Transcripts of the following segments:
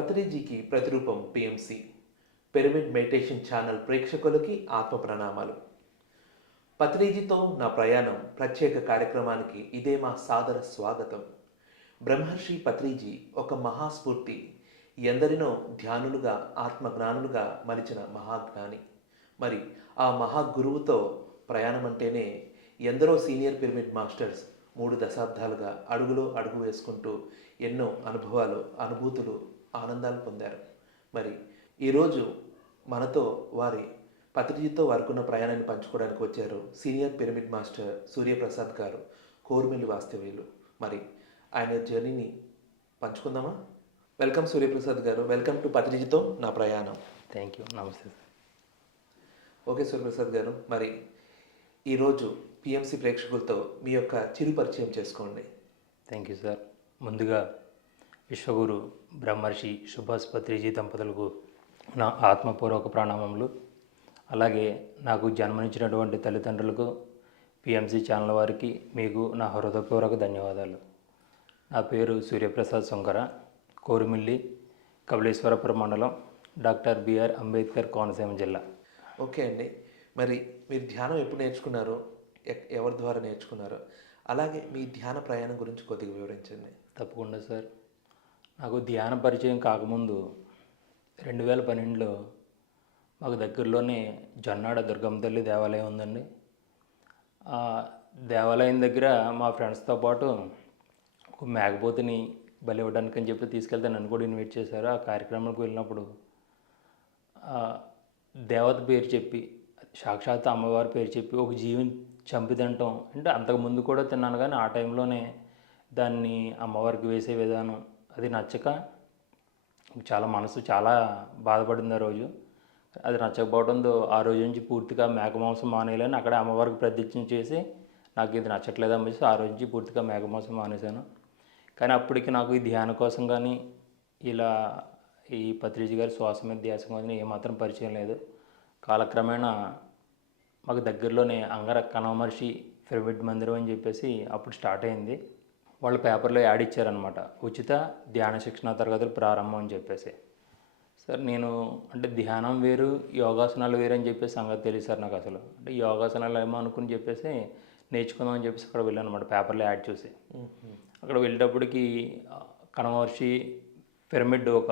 పత్రిజీకి ప్రతిరూపం PMC pyramid meditation channel ప్రేక్షకులకి ఆత్మ ప్రణామాలు. పత్రిజీతో నా ప్రయాణం ప్రత్యేక కార్యక్రమానికి ఇదే మా సాదర స్వాగతం. బ్రహ్మర్షి పత్రిజీ ఒక మహాస్ఫూర్తి, ఎందరినో ధ్యానులుగా ఆత్మజ్ఞానులుగా మలిచిన మహాజ్ఞాని. మరి ఆ మహాగురువుతో ప్రయాణం అంటేనే ఎందరో సీనియర్ పిరమిడ్ మాస్టర్స్ 3 దశాబ్దాలుగా అడుగులో అడుగు వేసుకుంటూ ఎన్నో అనుభవాలు, అనుభూతులు, ఆనందాలు పొందారు. మరి ఈరోజు మనతో వారి పత్రిజీతో వారుకున్న ప్రయాణాన్ని పంచుకోవడానికి వచ్చారు సీనియర్ పిరమిడ్ మాస్టర్ సూర్యప్రసాద్ గారు, కోరుమిల్లి వాస్తవ్యులు. మరి ఆయన జర్నీని పంచుకుందామా? వెల్కమ్ సూర్యప్రసాద్ గారు, వెల్కమ్ టు పత్రిజీతో నా ప్రయాణం. థ్యాంక్ యూ, నమస్తే. ఓకే సూర్యప్రసాద్ గారు, మరి ఈరోజు పిఎంసి ప్రేక్షకులతో మీ యొక్క చిరు పరిచయం చేసుకోండి. Thank you sir. ముందుగా విశ్వగురు బ్రహ్మర్షి సుభాష్ పత్రిజీ దంపతులకు నా ఆత్మపూర్వక ప్రణామములు. అలాగే నాకు జన్మనిచ్చినటువంటి తల్లిదండ్రులకు, పిఎంసి ఛానల్ వారికి, మీకు నా హృదయపూర్వక ధన్యవాదాలు. నా పేరు సూర్యప్రసాద్ శంకర, కోరుమిల్లి, కపిలేశ్వరపురం మండలం, డాక్టర్ బిఆర్ అంబేద్కర్ కోనసీమ జిల్లా. ఓకే అండి, మరి మీరు ధ్యానం ఎప్పుడు నేర్చుకున్నారు, ఎవరి ద్వారా నేర్చుకున్నారు, అలాగే మీ ధ్యాన ప్రయాణం గురించి కొద్దిగా వివరించండి. తప్పకుండా సార్. నాకు ధ్యాన పరిచయం కాకముందు 2012లో మాకు దగ్గరలోనే జొన్నాడ దుర్గమ్మ తల్లి దేవాలయం ఉందండి. ఆ దేవాలయం దగ్గర మా ఫ్రెండ్స్తో పాటు ఒక మేకపోతుని బలి ఇవ్వడానికి అని చెప్పి తీసుకెళ్తే నన్ను కూడా ఇన్వైట్ చేశారు. ఆ కార్యక్రమానికి వెళ్ళినప్పుడు దేవత పేరు చెప్పి, సాక్షాత్ అమ్మవారి పేరు చెప్పి ఒక జీవిని చంపి తింటాం అంటే అంతకుముందు కూడా తిన్నాను, కానీ ఆ టైంలోనే దాన్ని అమ్మవారికి వేసే విధానం అది నచ్చక చాలా మనసు చాలా బాధపడింది ఆ రోజు. అది నచ్చకపోవడంతో ఆ రోజు నుంచి పూర్తిగా మేక మాంసం మానేయాలని అక్కడే అమ్మవారికి ప్రతిజ్ఞ చేసి, నాకు ఇది నచ్చట్లేదు అమ్మేసి ఆ రోజు నుంచి పూర్తిగా మేక మాంసం మానేశాను. కానీ అప్పటికి నాకు ఈ ధ్యానం కోసం కానీ ఇలా ఈ పత్రిజీ గారి శ్వాస మీద ధ్యాస కానీ ఏమాత్రం పరిచయం లేదు. కాలక్రమేణా మాకు దగ్గరలోనే అంగర కనమర్షి పిరమిడ్ మందిరం అని చెప్పేసి అప్పుడు స్టార్ట్ అయింది. వాళ్ళు పేపర్లో యాడ్ ఇచ్చారనమాట, ఉచిత ధ్యాన శిక్షణ తరగతులు ప్రారంభం అని చెప్పేసి. సార్ నేను అంటే ధ్యానం వేరు, యోగాసనాలు వేరు అని చెప్పేసి సంగతి తెలియదు సార్ నాకు. అసలు అంటే యోగాసనాలు ఏమో అనుకుని చెప్పేసి నేర్చుకుందాం అని చెప్పేసి అక్కడ వెళ్ళాను అనమాట, పేపర్లో యాడ్ చూసి. అక్కడ వెళ్ళేటప్పటికి కనమర్షి పిరమిడ్ ఒక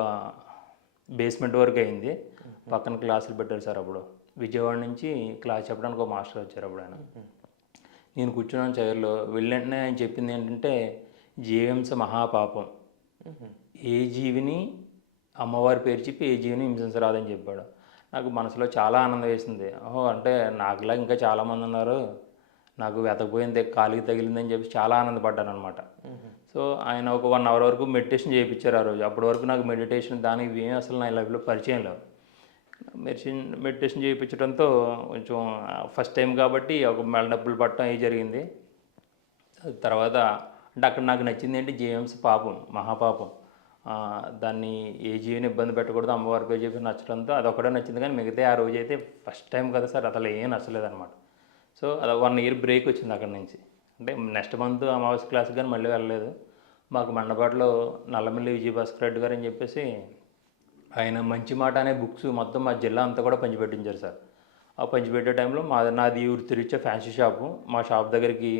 బేస్మెంట్ వరకు అయింది. పక్కన క్లాసులు పెట్టారు సార్. అప్పుడు విజయవాడ నుంచి క్లాస్ చెప్పడానికి ఒక మాస్టర్ వచ్చారు. అప్పుడు ఆయన, నేను కూర్చున్నాను చైర్లో. వెళ్ళంటనే ఆయన చెప్పింది ఏంటంటే, జీవింస మహాపాపం, ఏ జీవిని అమ్మవారి పేరు చెప్పి ఏ జీవిని హింసించరాదని చెప్పాడు. నాకు మనసులో చాలా ఆనందం వేసింది. ఓహో, అంటే నాకులా ఇంకా చాలామంది ఉన్నారు, నాకు వెతకపోయింది కాలికి తగిలిందని చెప్పి చాలా ఆనందపడ్డాను అనమాట. సో ఆయన ఒక 1 అవర్ వరకు మెడిటేషన్ చేయించారు ఆ రోజు. అప్పటి వరకు నాకు మెడిటేషన్ దానికి ఏం అసలు నా లైఫ్లో పరిచయం లేవు. మెడిటేషన్ చేయించడంతో కొంచెం ఫస్ట్ టైం కాబట్టి ఒక మెడ డబ్బులు పట్టడం అవి జరిగింది. తర్వాత అంటే అక్కడ నాకు నచ్చింది ఏంటి, జేఎంస్ పాపం, మహాపాపం, దాన్ని ఏ జీవిని ఇబ్బంది పెట్టకూడదు అమ్మవారి పేరు చెప్పి నచ్చడంతో అదొకటే నచ్చింది. కానీ మిగతా ఆ రోజు అయితే ఫస్ట్ టైం కదా సార్, అసలు ఏం నచ్చలేదన్నమాట. సో అది 1 ఇయర్ బ్రేక్ వచ్చింది అక్కడ నుంచి. అంటే నెక్స్ట్ మంత్ అమావాస్య క్లాస్కి కానీ మళ్ళీ వెళ్ళలేదు. మాకు మండపాట్లో నల్లమిల్లి విజయభాస్కర్ రెడ్డి గారు అని చెప్పేసి ఆయన మంచి మాట అనే బుక్స్ మొత్తం మా జిల్లా అంతా కూడా పంచిపెట్టించారు సార్. ఆ పంచిపెట్టే టైంలో నాది వృత్తిరీత్యా ఫ్యాన్సీ షాపు. మా షాప్ దగ్గరికి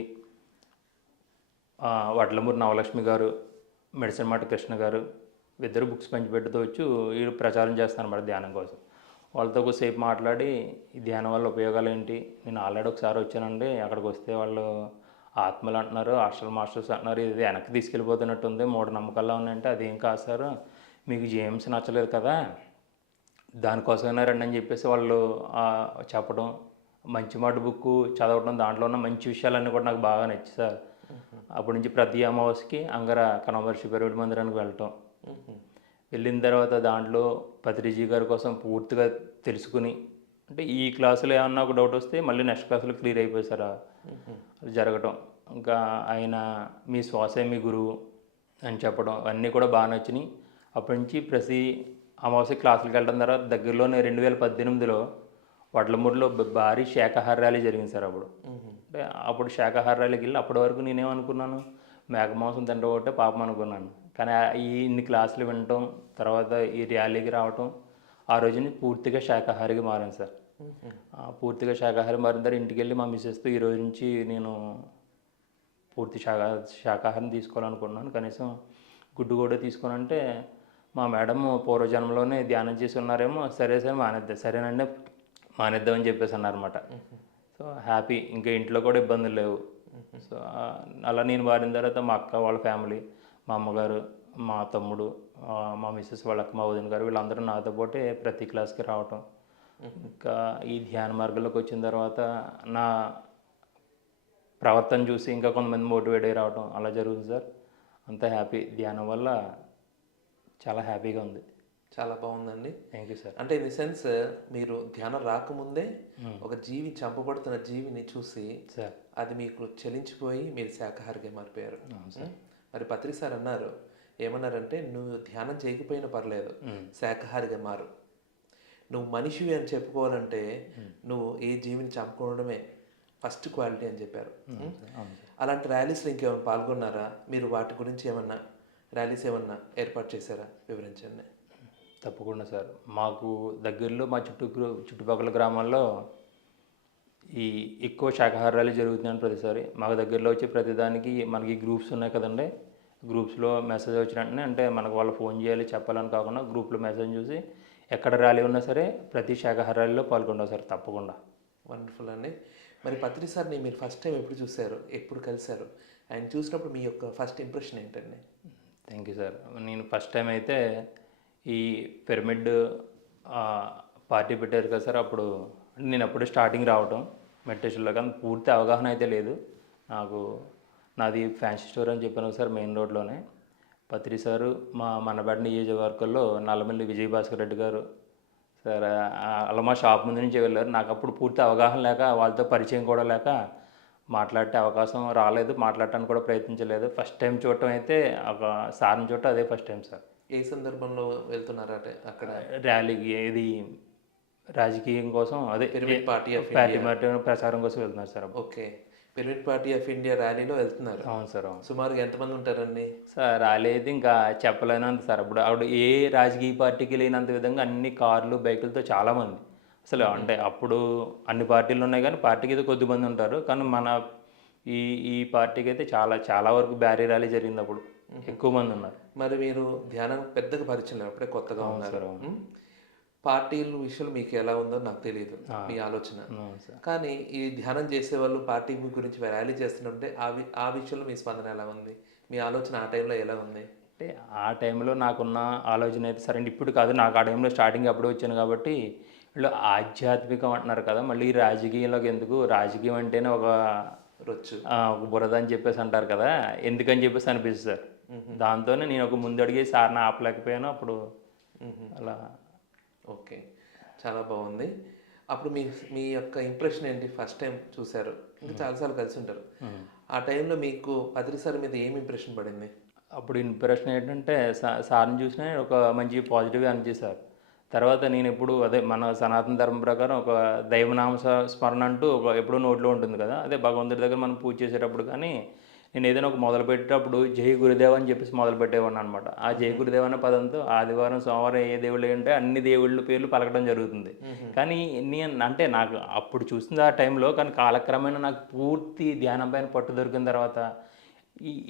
వడ్లమూరి నవలక్ష్మి గారు, మెడిసిన్ మాట కృష్ణ గారు ఇద్దరు బుక్స్ పంచిపెట్టుతూ వచ్చి వీళ్ళు ప్రచారం చేస్తాను మరి ధ్యానం కోసం. వాళ్ళతో కొద్దిసేపు మాట్లాడి ఈ ధ్యానం వల్ల ఉపయోగాలు ఏంటి, నేను ఆల్రెడీ ఒకసారి వచ్చానండి, అక్కడికి వస్తే వాళ్ళు ఆత్మలు అంటున్నారు, హాస్టల్ మాస్టర్స్ అంటున్నారు, ఇది వెనక్కి తీసుకెళ్ళిపోతున్నట్టు ఉంది, మూఢనమ్మకాల్లో ఉన్నాయంటే అదేం కాదు సార్, మీకు జేమ్స్ నచ్చలేదు కదా, దానికోసమైనా రండి అని చెప్పేసి వాళ్ళు చెప్పడం, మంచి మాట బుక్ చదవడం, దాంట్లో ఉన్న మంచి విషయాలన్నీ కూడా నాకు బాగా నచ్చి సార్. అప్పటి నుంచి ప్రతి అమావాస్యకి అంగర కనమర్షి పిరమిడ్ మందిరానికి వెళ్ళటం. వెళ్ళిన తర్వాత దాంట్లో పత్రిజీ గారి కోసం పూర్తిగా తెలుసుకుని, అంటే ఈ క్లాసులో ఏమన్నా ఒక డౌట్ వస్తే మళ్ళీ నెక్స్ట్ క్లాసులో క్లియర్ అయిపోయి సార్ అది జరగటం. ఇంకా ఆయన మీ శ్వాసే మీ గురువు అని చెప్పడం అన్నీ కూడా బాగా నచ్చినాయి. అప్పటి నుంచి ప్రతి అమావాస్య క్లాసులకు వెళ్ళడం తర్వాత దగ్గరలోనే 2018లో వడ్లమూడిలో భారీ శాకాహార ర్యాలీ జరిగింది సార్. అంటే అప్పుడు శాకాహార ర్యాలీకి వెళ్ళి అప్పటి వరకు నేనేమనుకున్నాను, మేక మాంసం తింటే ఒకటే పాపం అనుకున్నాను. కానీ ఈ ఇన్ని క్లాసులు వినటం తర్వాత ఈ ర్యాలీకి రావటం ఆ రోజు నుంచి పూర్తిగా శాకాహారిగా మారాను సార్. పూర్తిగా శాకాహారి మారిన తర్వాత ఇంటికి వెళ్ళి మా మిస్సెస్తో ఈ రోజు నుంచి నేను పూర్తి శాకాహారం తీసుకోవాలనుకుంటున్నాను, కనీసం గుడ్డు కూడా తీసుకోనంటే మా మేడం పూర్వజన్మలోనే ధ్యానం చేసి ఉన్నారేమో, సరే సరే మానేద్దాం, సరేనండి మానేద్దామని చెప్పేసి అన్నారన్నమాట. సో హ్యాపీ, ఇంకా ఇంట్లో కూడా ఇబ్బందులు లేవు. సో అలా నేను మారిన తర్వాత మా అక్క వాళ్ళ ఫ్యామిలీ, మా అమ్మగారు, మా తమ్ముడు, మా మిస్సెస్ వాళ్ళ అక్క, మా వదిన గారు వీళ్ళందరూ నాతో పాటే ప్రతి క్లాస్కి రావటం. ఇంకా ఈ ధ్యాన మార్గంలోకి వచ్చిన తర్వాత నా ప్రవర్తన చూసి ఇంకా కొంతమంది మోటివేట్ అయ్యి రావటం అలా జరుగుతుంది సార్. అంతా హ్యాపీ, ధ్యానం వల్ల చాలా హ్యాపీగా ఉంది. చాలా బాగుందండి. Thank you sir. అంటే ఇన్ ది సెన్స్ మీరు ధ్యానం రాకముందే ఒక జీవి, చంపబడుతున్న జీవిని చూసి సార్ అది మీకు చెలించిపోయి మీరు శాకాహారిగా మారిపోయారు. మరి పత్రి సార్ అన్నారు, ఏమన్నారంటే నువ్వు ధ్యానం చేయకపోయినా పర్లేదు, శాకాహారిగా మారు. నువ్వు మనిషివి అని చెప్పుకోవాలంటే నువ్వు ఏ జీవిని చంపుకోవడమే ఫస్ట్ క్వాలిటీ అని చెప్పారు. అలాంటి ర్యాలీస్లో ఇంకేమైనా పాల్గొన్నారా? మీరు వాటి గురించి ఏమన్నా ర్యాలీస్ ఏమన్నా ఏర్పాటు చేశారా? వివరించండి. తప్పకుండా సార్. మాకు దగ్గరలో మా చుట్టుపక్కల గ్రామాల్లో ఈ ఎక్కువ శాకాహార ర్యాలీ జరుగుతున్నాయని ప్రతిసారి మాకు దగ్గరలో వచ్చే ప్రతిదానికి మనకి గ్రూప్స్ ఉన్నాయి కదండి, గ్రూప్స్లో మెసేజ్ వచ్చిన వెంటనే, అంటే మనకు వాళ్ళు ఫోన్ చేయాలి చెప్పాలని కాకుండా గ్రూప్లో మెసేజ్ చూసి ఎక్కడ ర్యాలీ ఉన్నా సరే ప్రతి శాకాహార ర్యాలీలో పాల్గొంటాం సార్ తప్పకుండా. వండర్ఫుల్ అండి. మరి పత్రి సార్ని మీరు ఫస్ట్ టైం ఎప్పుడు చూశారు, ఎప్పుడు కలిశారు? ఆయన చూసినప్పుడు మీ యొక్క ఫస్ట్ ఇంప్రెషన్ ఏంటండి? Thank you sir. నేను ఫస్ట్ టైం అయితే ఈ పిరమిడ్ పార్టీ పెట్టారు కదా సార్, అప్పుడు నేను అప్పుడే స్టార్టింగ్ రావటం మెడిటేషన్లో, కానీ పూర్తి అవగాహన అయితే లేదు నాకు. నాది ఫ్యాన్సీ స్టోర్ అని చెప్పాను సార్, మెయిన్ రోడ్లోనే. పత్రి సారు మా మన్నపేట నియోజకవర్గంలో నల్లమల్లి విజయభాస్కర్ రెడ్డి గారు సార్ అలా మా షాప్ ముందు నుంచి వెళ్ళారు. నాకు అప్పుడు పూర్తి అవగాహన లేక, వాళ్ళతో పరిచయం కూడా లేక మాట్లాడే అవకాశం రాలేదు, మాట్లాడటానికి కూడా ప్రయత్నించలేదు. ఫస్ట్ టైం చూడటం అయితే ఒక సార్ని చూడటం అదే ఫస్ట్ టైం సార్. ఏ సందర్భంలో వెళ్తున్నారా అక్కడ? ర్యాలీకి, ఇది రాజకీయం కోసం, అదే పిరమిడ్ పార్టీ ఆఫ్ ప్రచారం కోసం వెళ్తున్నారు sir. Okay, pyramid party of India ర్యాలీలో వెళ్తున్నారు. అవును సార్. అవును సుమారుగా ఎంతమంది ఉంటారండి సార్? ర్యాలీ అయితే ఇంకా చెప్పలేనంత సార్. ఆవిడ ఏ రాజకీయ పార్టీకి లేనంత విధంగా అన్ని కార్లు బైకులతో చాలామంది అసలు, అంటే అప్పుడు అన్ని పార్టీలు ఉన్నాయి కానీ పార్టీకి అయితే కొద్దిమంది ఉంటారు, కానీ మన ఈ పార్టీకి అయితే చాలా వరకు భారీ ర్యాలీ జరిగింది, అప్పుడు ఎక్కువ మంది ఉన్నారు. మరి మీరు ధ్యానం పెద్దగా పరిచయం లేదు, అప్పుడే కొత్తగా ఉన్నారు. పార్టీల విషయంలో మీకు ఎలా ఉందో నాకు తెలియదు మీ ఆలోచన, కానీ ఈ ధ్యానం చేసే వాళ్ళు పార్టీ గురించి ర్యాలీ చేస్తుంటే ఆ విషయంలో మీ స్పందన ఎలా ఉంది? మీ ఆలోచన ఆ టైంలో ఎలా ఉంది? అంటే ఆ టైంలో నాకున్న ఆలోచన అయితే సరే ఇప్పుడు కాదు, నాకు ఆ టైంలో స్టార్టింగ్ అప్పుడే వచ్చాను కాబట్టి, వీళ్ళు ఆధ్యాత్మికం అంటున్నారు కదా, మళ్ళీ రాజకీయంలోకి ఎందుకు, రాజకీయం అంటేనే ఒక బురద అని చెప్పేసి అంటారు కదా, ఎందుకని చెప్పేసి అనిపిస్తుంది సార్. దాంతోనే నేను ఒక ముందు అడిగి సార్ని ఆపలేకపోయాను అప్పుడు అలా. ఓకే, చాలా బాగుంది. అప్పుడు మీ యొక్క ఇంప్రెషన్ ఏంటి? ఫస్ట్ టైం చూశారు, ఇంకా చాలాసార్లు కలిసి ఉంటారు, ఆ టైంలో మీకు పత్రి సార్ మీద ఏం ఇంప్రెషన్ పడింది? అప్పుడు ఇంప్రెషన్ ఏంటంటే సార్ని చూసినా ఒక మంచి పాజిటివ్గా అనిపించింది సార్. తర్వాత నేను ఎప్పుడు అదే మన సనాతన ధర్మం ప్రకారం ఒక దైవనామ స్మరణ అంటూ ఒక ఎప్పుడూ నోట్లో ఉంటుంది కదా, అదే భగవంతుడి దగ్గర మనం పూజ చేసేటప్పుడు కానీ నేను ఏదైనా ఒక మొదలు పెట్టేటప్పుడు జై గురుదేవ్ అని చెప్పేసి మొదలు పెట్టేవాడిని అనమాట. ఆ జై గురుదేవ్ అనే పదంతో ఆదివారం సోమవారం ఏ దేవుళ్ళు ఏంటంటే అన్ని దేవుళ్ళ పేర్లు పలకడం జరుగుతుంది. కానీ నేను అంటే నాకు అప్పుడు చూసింది ఆ టైంలో, కానీ కాలక్రమేణా నాకు పూర్తి ధ్యానం పైన పట్టు దొరికిన తర్వాత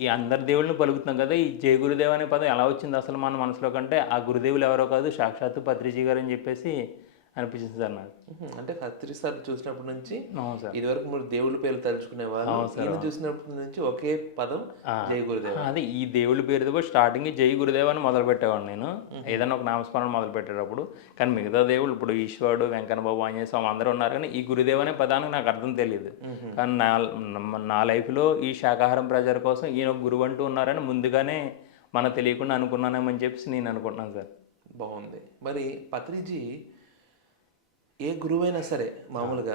ఈ అందరి దేవుళ్ళని పలుకుతున్నాం కదా, ఈ జయ గురుదేవ్ అనే పదం ఎలా వచ్చింది అసలు మన మనసులో కంటే, ఆ గురుదేవులు ఎవరో కాదు సాక్షాత్తు పత్రిజీ గారు అని చెప్పేసి అనిపించింది సార్ నాకు. అంటే పత్రి సార్ చూసినప్పటి నుంచి అవును సార్, ఇదివరకు మీరు దేవుళ్ళ పేర్లు తలుచుకునేవాళ్ళు, చూసినప్పటి నుంచి ఒకే పదం జై గురుదేవ్. అదే ఈ దేవుళ్ళ పేరుతో కూడా స్టార్టింగ్ జై గురుదేవ్ అని మొదలు పెట్టేవాడిని నేను, ఏదైనా ఒక నామస్మరణ మొదలు పెట్టేటప్పుడు. కానీ మిగతా దేవుళ్ళు ఇప్పుడు ఈశ్వరుడు, వెంకన్న బాబు, ఆంజనేయ స్వామి అందరూ ఉన్నారు, కానీ ఈ గురుదేవ్ అనే పదానికి నాకు అర్థం తెలియదు. కానీ నా లైఫ్లో ఈ శాకాహారం ప్రజల కోసం ఈయన గురువు అంటూ ఉన్నారని ముందుగానే మనకు తెలియకుండా అనుకున్నానేమని చెప్పేసి నేను అనుకుంటున్నాను సార్. బాగుంది. మరి పత్రిజీ ఏ గురువైనా సరే మామూలుగా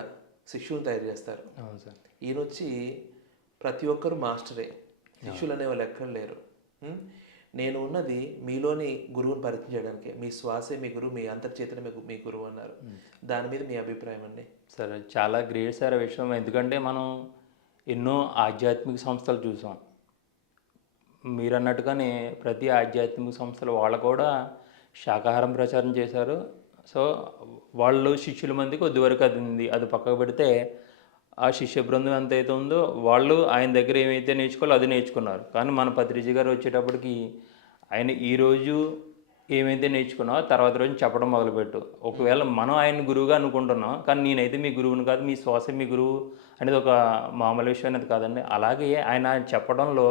శిష్యుని తయారు చేస్తారు. అవును సార్. ఈయన వచ్చి ప్రతి ఒక్కరు మాస్టరే, శిష్యులు అనే వాళ్ళు ఎక్కడ లేరు. నేను ఉన్నది మీలోని గురువుని పరిచయం చేయడానికి, మీ శ్వాసే మీ గురువు, మీ అంతర్చేతనే మీ గురువు అన్నారు. దాని మీద మీ అభిప్రాయం అండి? సరే, చాలా గ్రేట్ సార్ ఆ విషయం. ఎందుకంటే మనం ఎన్నో ఆధ్యాత్మిక సంస్థలు చూసాం, మీరన్నట్టుగానే ప్రతి ఆధ్యాత్మిక సంస్థలు వాళ్ళు కూడా శాకాహారం ప్రచారం చేశారు. సో వాళ్ళు శిష్యుల మంది కొద్ది వరకు అది ఉంది. అది పక్కకు పెడితే ఆ శిష్య బృందం ఎంతైతే ఉందో వాళ్ళు ఆయన దగ్గర ఏమైతే నేర్చుకోవాలో అది నేర్చుకున్నారు. కానీ మన పత్రిజీ గారు వచ్చేటప్పటికి ఆయన ఈరోజు ఏమైతే నేర్చుకున్నావో తర్వాత రోజు చెప్పడం మొదలుపెట్టు. ఒకవేళ మనం ఆయన గురువుగా అనుకుంటున్నాం, కానీ నేనైతే మీ గురువుని కాదు, మీ శ్వాసే మీ గురువు అనేది ఒక మామూలు విషయం అనేది కాదండి. అలాగే ఆయన చెప్పడంలో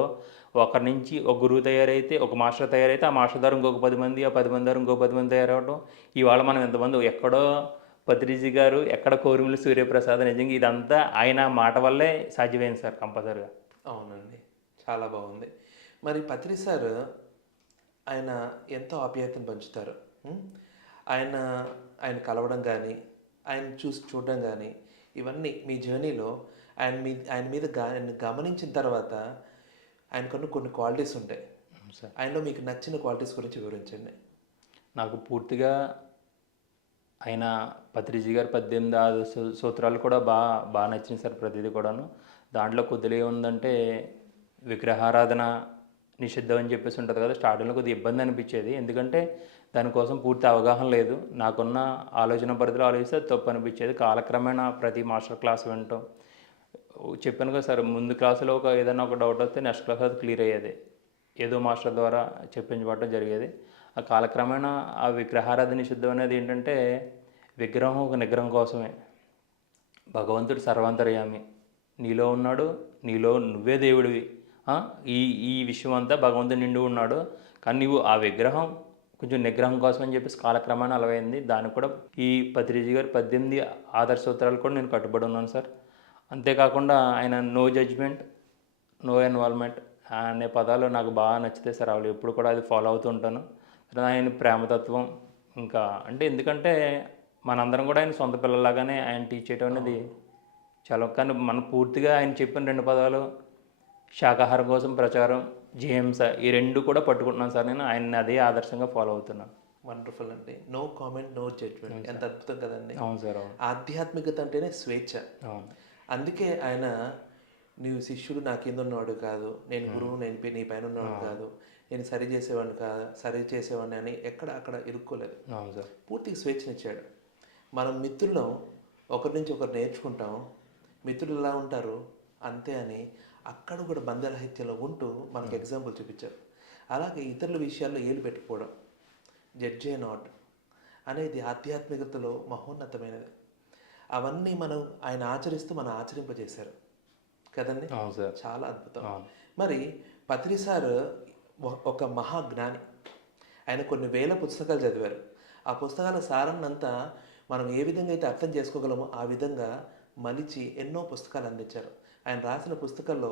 ఒకరి నుంచి ఒక గురువు తయారైతే, ఒక మాస్టర్ తయారైతే, ఆ మాస్టర్ ద్వారా ఇంకొక 10 మంది, ఆ 10 మంది ద్వారా ఇంకో 10 మంది తయారవడం. ఇవాళ మనం ఎంతమంది ఎక్కడో పత్రిజీ గారు, ఎక్కడ కోరిమిల్లి సూర్యప్రసాద్, నిజంగా ఇదంతా ఆయన మాట వల్లే సాధ్యమైంది సార్ కంపల్సరిగా. అవునండి, చాలా బాగుంది. మరి పత్రి సార్ ఆయన ఎంతో ఆప్యాయతను పంచుతారు. ఉం? ఆయన ఆయన కలవడం కానీ, ఆయన చూడడం కానీ, ఇవన్నీ మీ జర్నీలో ఆయన మీద ఆయన గమనించిన తర్వాత ఆయనకున్న కొన్ని క్వాలిటీస్ ఉంటాయి. సార్ ఆయనలో మీకు నచ్చిన క్వాలిటీస్ గురించి వివరించండి. నాకు పూర్తిగా ఆయన పత్రిజీ గారు 18 సూత్రాలు కూడా బాగా నచ్చింది సార్ ప్రతిదీ కూడాను. దాంట్లో కొద్దిగా ఏముందంటే విగ్రహారాధన నిషిద్ధం అని చెప్పేసి ఉంటుంది కదా. స్టార్టింగ్లో కొద్దిగా ఇబ్బంది అనిపించేది, ఎందుకంటే దానికోసం పూర్తి అవగాహన లేదు. నాకున్న ఆలోచన పరిధిలో ఆలోచిస్తే తప్పు అనిపించేది. కాలక్రమేణా ప్రతి మాస్టర్ క్లాస్ వినటం, చెప్పాను కదా సార్, ముందు క్లాసులో ఏదైనా ఒక డౌట్ వస్తే నెక్స్ట్ క్లాస్ అది క్లియర్ అయ్యేది. ఏదో మాస్టర్ ద్వారా చెప్పించబడటం జరిగేది. ఆ కాలక్రమేణా ఆ విగ్రహారాధన నిషిద్ధం అనేది ఏంటంటే విగ్రహం ఒక నిగ్రహం కోసమే. భగవంతుడు సర్వాంతర్యామి, నీలో ఉన్నాడు, నీలో నువ్వే దేవుడివి. ఈ ఈ విషయం అంతా భగవంతుడు నిండి ఉన్నాడు, కానీ నువ్వు ఆ విగ్రహం కొంచెం నిగ్రహం కోసం అని చెప్పేసి కాలక్రమేణా అలవైంది. దానికి కూడా ఈ పత్రిజీ గారు 18 ఆదర్శ సూత్రాలు కూడా నేను కట్టుబడి ఉన్నాను సార్. అంతేకాకుండా ఆయన నో జడ్జ్మెంట్, నో ఇన్వాల్వ్మెంట్ అనే పదాలు నాకు బాగా నచ్చితే సార్. వాళ్ళు ఎప్పుడు కూడా అది ఫాలో అవుతూ ఉంటాను. ఆయన ప్రేమతత్వం, ఇంకా అంటే ఎందుకంటే మనందరం కూడా ఆయన సొంత పిల్లలాగానే ఆయన టీచ్ చేయడం అనేది చాలా. కానీ మనం పూర్తిగా ఆయన చెప్పిన 2 పదాలు శాకాహారం కోసం ప్రచారం, జిహింస, ఈ 2 కూడా పట్టుకుంటున్నాను సార్. నేను ఆయన్ని అదే ఆదర్శంగా ఫాలో అవుతున్నాను. వండర్ఫుల్ అండి. నో కామెంట్, నో జడ్జ్మెంట్, ఎంత అద్భుతం కదండి. అవును సార్, అవును. ఆధ్యాత్మికత అంటేనే స్వేచ్ఛ. అవును. అందుకే ఆయన నీవు శిష్యుడు నా కింద ఉన్నవాడు కాదు, నేను గురువు నీ పైన ఉన్నవాడు కాదు, నేను సరి చేసేవాడిని అని ఎక్కడ అక్కడ ఇరుక్కోలేదు. అవును సార్. పూర్తిగా స్వేచ్ఛనిచ్చాడు. మనం మిత్రులం, ఒకరి నుంచి ఒకరు నేర్చుకుంటాం, మిత్రులు ఎలా ఉంటారు అంతే అని అక్కడ కూడా బంధరాహిత్యంలో ఉంటూ మనకు ఎగ్జాంపుల్ చూపించారు. అలాగే ఇతరుల విషయాల్లో ఏలు పెట్టుకోవడం, జడ్జే నాట్ అనేది ఆధ్యాత్మికతలో మహోన్నతమైనది. అవన్నీ ఆయన ఆచరిస్తూ మనం ఆచరింపజేశారు కదండి. అవును సార్, చాలా అద్భుతం. అవును. మరి పత్రి సార్ ఒక మహాజ్ఞాని. ఆయన కొన్ని వేల పుస్తకాలు చదివారు. ఆ పుస్తకాల సారాన్నంతా మనం ఏ విధంగా అయితే అర్థం చేసుకోగలమో ఆ విధంగా మలిచి ఎన్నో పుస్తకాలు అందించారు. ఆయన రాసిన పుస్తకాల్లో